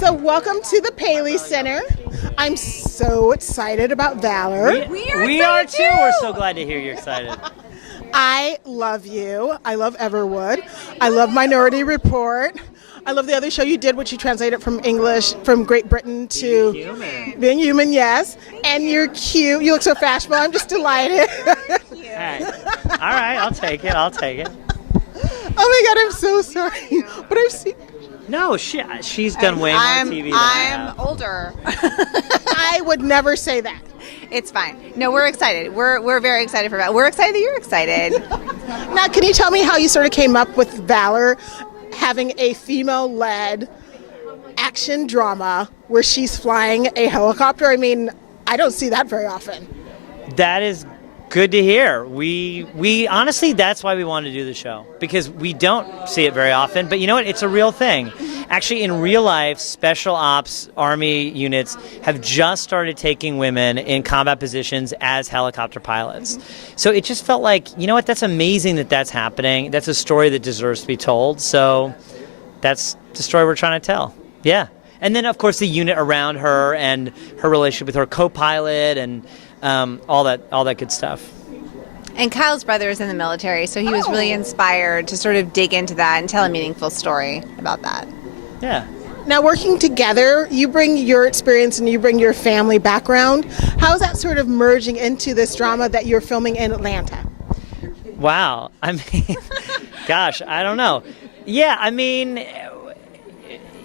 So welcome to the Paley Center. I'm so excited about Valor. We are too. We're so glad to hear you're excited. I love you. I love Everwood. I love Minority Report. I love the other show you did, which you translated from English, from Great Britain to Being Human, yes. And you're cute. You look so fashionable. I'm just delighted. Hey. All right, I'll take it. Oh my God, I'm so sorry. But I've seen... No, she's done way more TV than I have. I'm older. I would never say that. It's fine. No, we're excited. We're very excited for that. We're excited that you're excited. Now, can you tell me how you sort of came up with Valor, having a female-led action drama where she's flying a helicopter? I mean, I don't see that very often. That is good to hear. We honestly, that's why we wanted to do the show, because we don't see it very often. But you know what? It's a real thing. Actually, in real life, special ops Army units have just started taking women in combat positions as helicopter pilots. So it just felt like, you know what? That's amazing that that's happening. That's a story that deserves to be told. So that's the story we're trying to tell. Yeah. And then, of course, the unit around her and her relationship with her co-pilot and all that good stuff. And Kyle's brother is in the military, so he was really inspired to sort of dig into that and tell a meaningful story about that. Yeah. Now, working together, you bring your experience and you bring your family background. How's that sort of merging into this drama that you're filming in Atlanta? Wow. I mean, gosh, I don't know. Yeah, I mean,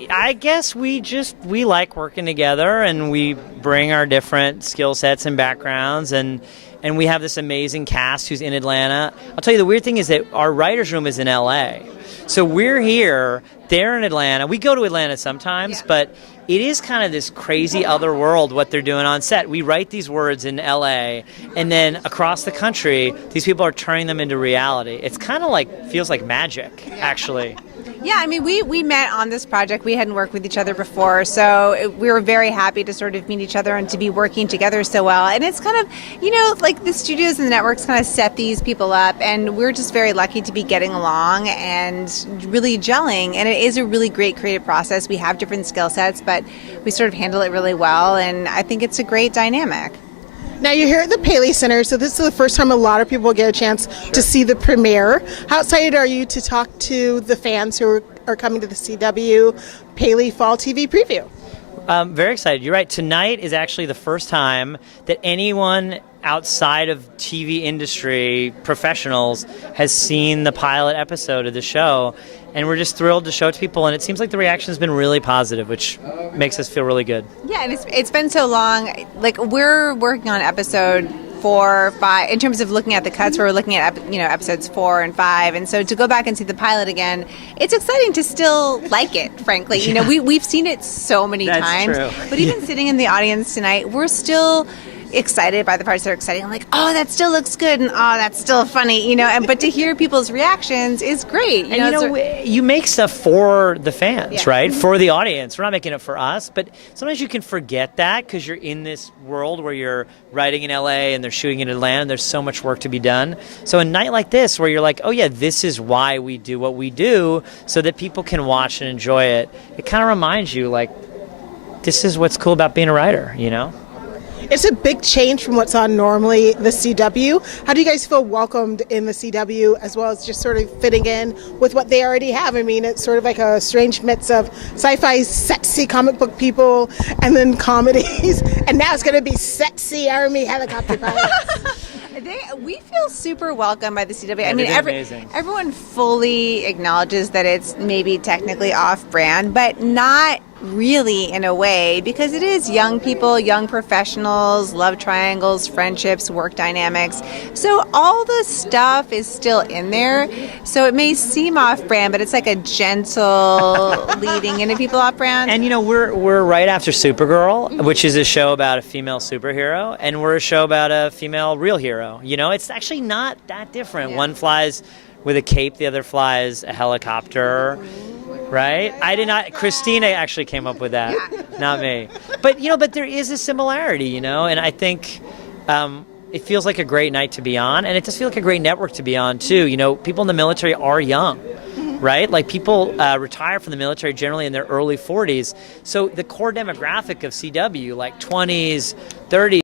I guess we like working together, and we bring our different skill sets and backgrounds, and we have this amazing cast who's in Atlanta. I'll tell you, the weird thing is that our writer's room is in LA. So we're here, they're in Atlanta. We go to Atlanta sometimes, but it is kind of this crazy other world what they're doing on set. We write these words in LA, and then across the country, these people are turning them into reality. It's kind of like, feels like magic, actually. Yeah, I mean, we met on this project. We hadn't worked with each other before, so we were very happy to sort of meet each other and to be working together so well. And it's kind of, you know, like the studios and the networks kind of set these people up, and we're just very lucky to be getting along and really gelling. And it is a really great creative process. We have different skill sets, but we sort of handle it really well, and I think it's a great dynamic. Now, you're here at the Paley Center, so this is the first time a lot of people get a chance to see the premiere. How excited are you to talk to the fans who are coming to the CW Paley Fall TV preview? Very excited. You're right. Tonight is actually the first time that anyone outside of TV industry professionals has seen the pilot episode of the show. And we're just thrilled to show it to people. And it seems like the reaction has been really positive, which makes us feel really good. Yeah, and it's been so long. Like, we're working on episode 4, 5, in terms of looking at the cuts, we're looking at episodes 4 and 5, and so to go back and see the pilot again, it's exciting to still like it. Frankly, you know, we've seen it so many times, true. But even sitting in the audience tonight, we're still excited by the parts that are exciting. I'm like, oh, that still looks good, and oh, that's still funny, you know. And but to hear people's reactions is great. You make stuff for the fans, right? For the audience. We're not making it for us, but sometimes you can forget that because you're in this world where you're writing in LA and they're shooting in Atlanta, and there's so much work to be done. So a night like this, where you're like, oh yeah, this is why we do what we do, so that people can watch and enjoy it. It kind of reminds you, like, this is what's cool about being a writer, you know? It's a big change from what's on normally the CW. How do you guys feel welcomed in the CW, as well as just sort of fitting in with what they already have? I mean, it's sort of like a strange mix of sci-fi, sexy comic book people, and then comedies. And now it's going to be sexy Army helicopter pilots. We feel super welcome by the CW. Yeah, I mean, everyone fully acknowledges that it's maybe technically off-brand, but not really in a way, because it is young people, young professionals, love triangles, friendships, work dynamics. So all the stuff is still in there. So it may seem off-brand, but it's like a gentle leading into people off-brand. And you know, we're right after Supergirl, which is a show about a female superhero, and we're a show about a female real hero. You know, it's actually not that different. Yeah. One flies with a cape, the other flies a helicopter. Right? I did not. Christina actually came up with that, not me. But you know, but there is a similarity, you know, and I think it feels like a great night to be on, and it does feel like a great network to be on too. You know, people in the military are young, right? Like people retire from the military generally in their early 40s. So the core demographic of CW, like 20s, 30s,